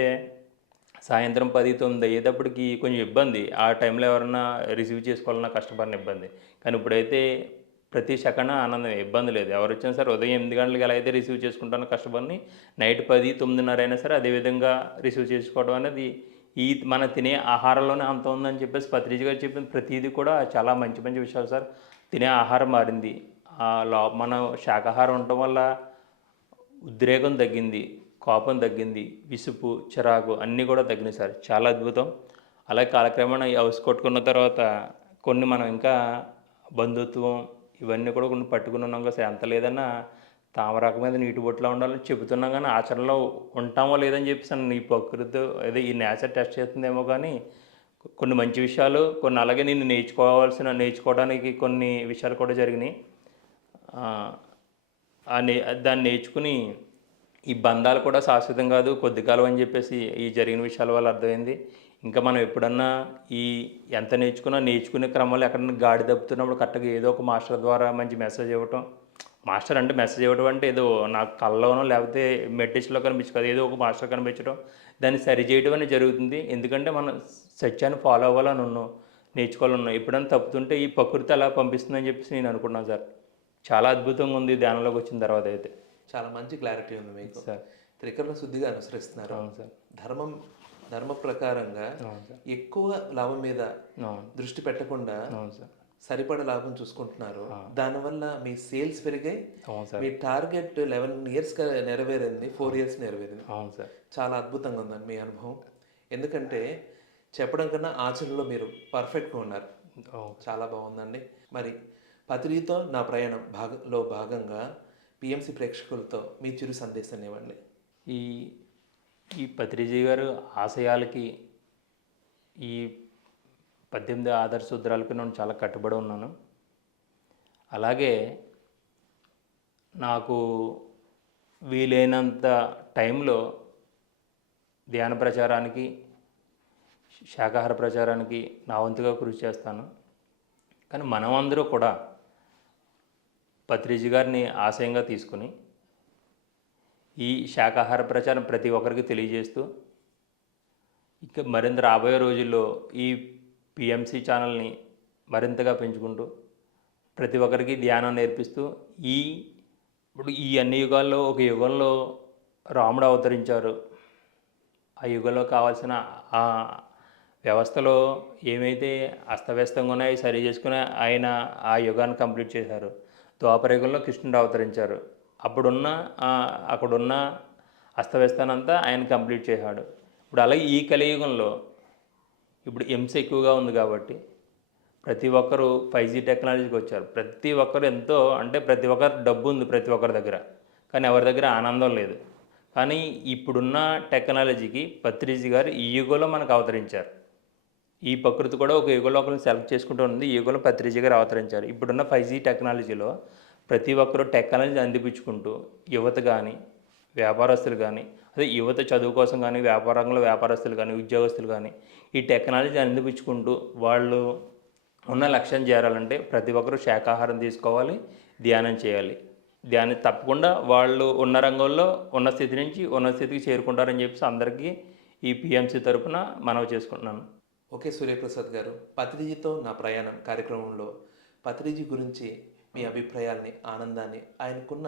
సాయంత్రం 10-9 అయ్యేటప్పటికి కొంచెం ఇబ్బంది. ఆ టైంలో ఎవరన్నా రిసీవ్ చేసుకోవాలన్నా కష్టపడిన ఇబ్బంది. కానీ ఇప్పుడైతే ప్రతి సెకండ్ ఆనందం, ఇబ్బంది లేదు. ఎవరు వచ్చినా సరే ఉదయం 8 గంటలకు ఎలా అయితే రిసీవ్ చేసుకుంటానో కష్టపడిని, నైట్ 10-9:30 అయినా సరే అదేవిధంగా రిసీవ్ చేసుకోవడం అనేది మన తినే ఆహారంలోనే అంత ఉందని చెప్పేసి పత్రిజీ గారు చెప్పిన ప్రతిదీ కూడా చాలా మంచి మంచి విషయాలు సార్. తినే ఆహారం మారింది, మన శాకాహారం ఉండటం వల్ల ఉద్రేకం తగ్గింది, కోపం తగ్గింది, విసుపు, చిరాకు అన్నీ కూడా తగ్గినాయి సార్. చాలా అద్భుతం. అలాగే కాలక్రమేణా ఈ హౌస్ కొట్టుకున్న తర్వాత కొన్ని మనం ఇంకా బంధుత్వం ఇవన్నీ కూడా కొన్ని పట్టుకుని ఉన్నాం కదా సార్. ఎంత లేదన్నా తామరాకు మీద నీటి బొట్టులా ఉండాలని చెబుతున్నాం కానీ ఆచరణలో ఉంటామో లేదని చెప్పేసి ఈ ప్రకృతి అదే ఈ నేచర్ టెస్ట్ చేస్తుందేమో కానీ కొన్ని మంచి విషయాలు, కొన్ని అలాగే నేను నేర్చుకోవడానికి కొన్ని విషయాలు కూడా జరిగినాయి. ఆ, దాన్ని నేర్చుకుని ఈ బంధాలు కూడా శాశ్వతం కాదు, కొద్ది కాలం అని చెప్పేసి ఈ జరిగిన విషయాల వల్ల అర్థమైంది. ఇంకా మనం ఎప్పుడన్నా ఈ ఎంత నేర్చుకునే క్రమంలో ఎక్కడన్నా గాడి తప్పుతున్నప్పుడు కరెక్ట్గా ఏదో ఒక మాస్టర్ ద్వారా మంచి మెసేజ్ ఇవ్వటం. మాస్టర్ అంటే మెసేజ్ ఇవ్వడం అంటే ఏదో నాకు కళ్ళలోనో లేకపోతే మెడిటేషన్లో కనిపించదు కదా, ఏదో ఒక మాస్టర్ కనిపించడం, దాన్ని సరి చేయడం అనేది జరుగుతుంది. ఎందుకంటే మనం సత్యాన్ని ఫాలో అవ్వాలని ఉన్నాం, నేర్చుకోవాలన్నాం. ఎప్పుడైనా తప్పుతుంటే ఈ ప్రకృతి అలా పంపిస్తుందని చెప్పేసి నేను అనుకున్నాను సార్. చాలా అద్భుతంగా ఉంది ధ్యానంలోకి వచ్చిన తర్వాత అయితే. చాలా మంచి క్లారిటీ ఉంది మీకు సార్. త్రికరణ శుద్ధిగా అనుసరిస్తున్నారు. అవును సార్. ధర్మ ప్రకారంగా అవును సార్. ఎక్కువ లాభం మీద అవును. దృష్టి పెట్టకుండా అవును సార్. సరిపడ లాభం చూసుకుంటున్నారు. దానివల్ల మీ సేల్స్ పెరిగాయి. అవును సార్. మీ టార్గెట్ 11 years నెరవేరింది, 4 years నెరవేరింది. అవును సార్. చాలా అద్భుతంగా ఉందండి మీ అనుభవం. ఎందుకంటే చెప్పడం కన్నా ఆచరణలో మీరు పర్ఫెక్ట్గా ఉన్నారు. అవును. చాలా బాగుందండి. మరి పత్రితో నా ప్రయాణం భాగంగా పిఎంసి ప్రేక్షకులతో మీ చిరు సందేశాన్ని ఇవ్వండి. ఈ పత్రిజీ గారు ఆశయాలకి, ఈ 18 ఆదర్శ సూత్రాలకి నేను చాలా కట్టుబడి ఉన్నాను. అలాగే నాకు వీలైనంత టైంలో ధ్యాన ప్రచారానికి, శాకాహార ప్రచారానికి నా వంతుగా కృషి చేస్తాను. కానీ మనమందరూ కూడా పత్రిజీ గారిని ఆశయంగా తీసుకుని ఈ శాకాహార ప్రచారం ప్రతి ఒక్కరికి తెలియజేస్తూ, ఇక మరింత రాబోయే రోజుల్లో ఈ పిఎంసి ఛానల్ని మరింతగా పెంచుకుంటూ ప్రతి ఒక్కరికి ధ్యానం నేర్పిస్తూ, ఇప్పుడు ఈ అన్ని యుగాల్లో ఒక యుగంలో రాముడు అవతరించారు. ఆ యుగంలో కావాల్సిన ఆ వ్యవస్థలో ఏమైతే అస్తవ్యస్తంగా ఉన్నాయో సరి చేసుకుని ఆయన ఆ యుగాన్ని కంప్లీట్ చేశారు. ద్వాపర యుగంలో కృష్ణుడు అవతరించారు. అక్కడున్న అస్తవ్యస్తానంతా ఆయన కంప్లీట్ చేశాడు. ఇప్పుడు అలాగే ఈ కలియుగంలో ఇప్పుడు హింస ఎక్కువగా ఉంది కాబట్టి ప్రతి ఒక్కరు 5G టెక్నాలజీకి వచ్చారు. ప్రతి ఒక్కరు ప్రతి ఒక్కరు డబ్బు ఉంది ప్రతి ఒక్కరి దగ్గర, కానీ ఎవరి దగ్గర ఆనందం లేదు. కానీ ఇప్పుడున్న టెక్నాలజీకి పత్రిజీ గారు ఈ యుగంలో మనకు అవతరించారు. ఈ ప్రకృతి కూడా ఒక యుగంలో ఒకరిని సెలెక్ట్ చేసుకుంటూ ఉంది. ఈ యుగంలో పత్రిజీ గారు అవతరించారు. ఇప్పుడున్న 5G టెక్నాలజీలో ప్రతి ఒక్కరూ టెక్నాలజీ అందిపించుకుంటూ, యువత కానీ వ్యాపారస్తులు కానీ, అదే యువత చదువు కోసం కానీ, వ్యాపారంలో వ్యాపారస్తులు కానీ, ఉద్యోగస్తులు కానీ ఈ టెక్నాలజీ అందిపించుకుంటూ వాళ్ళు ఉన్న లక్ష్యం చేరాలంటే ప్రతి ఒక్కరూ శాకాహారం తీసుకోవాలి, ధ్యానం చేయాలి. తప్పకుండా వాళ్ళు ఉన్న రంగంలో ఉన్న స్థితి నుంచి ఉన్న స్థితికి చేరుకుంటారని చెప్పేసి అందరికీ ఈ పిఎంసి తరపున మనవి చేసుకుంటున్నాను. ఓకే సూర్యప్రసాద్ గారు, పత్రిజీతో నా ప్రయాణం కార్యక్రమంలో పత్రిజీ గురించి మీ అభిప్రాయాల్ని, ఆనందాన్ని, ఆయనకున్న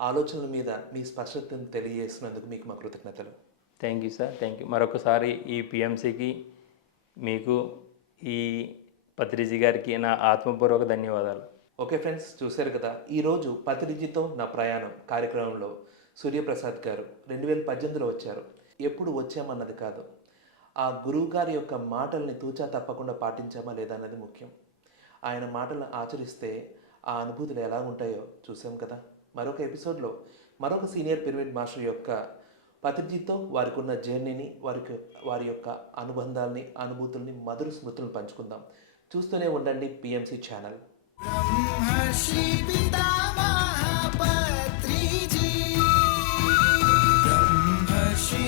ఆలోచనల మీద మీ స్పష్టతను తెలియజేసినందుకు మీకు మా కృతజ్ఞతలు. Thank you sir, thank you. మరొకసారి ఈ పిఎంసికి, మీకు, ఈ పత్రిజీ గారికి నా ఆత్మపూర్వక ధన్యవాదాలు. ఓకే ఫ్రెండ్స్, చూశారు కదా ఈరోజు పత్రిజీతో నా ప్రయాణం కార్యక్రమంలో సూర్యప్రసాద్ గారు 2018లో వచ్చారు. ఎప్పుడు వచ్చామన్నది కాదు, ఆ గురువు గారి యొక్క మాటల్ని తూచా తప్పకుండా పాటించామా లేదా అన్నది ముఖ్యం. ఆయన మాటలను ఆచరిస్తే ఆ అనుభూతులు ఎలా ఉంటాయో చూసాం కదా. మరొక ఎపిసోడ్లో మరొక సీనియర్ పిరమిడ్ మాస్టర్ యొక్క పత్రిజీతో వారికి ఉన్న జర్నీని, వారి యొక్క అనుబంధాల్ని, అనుభూతుల్ని, మధుర స్మృతులను పంచుకుందాం. చూస్తూనే ఉండండి పిఎంసి ఛానల్. ब्रह्मर्षि पितामह पत्रिजी ब्रह्मर्षि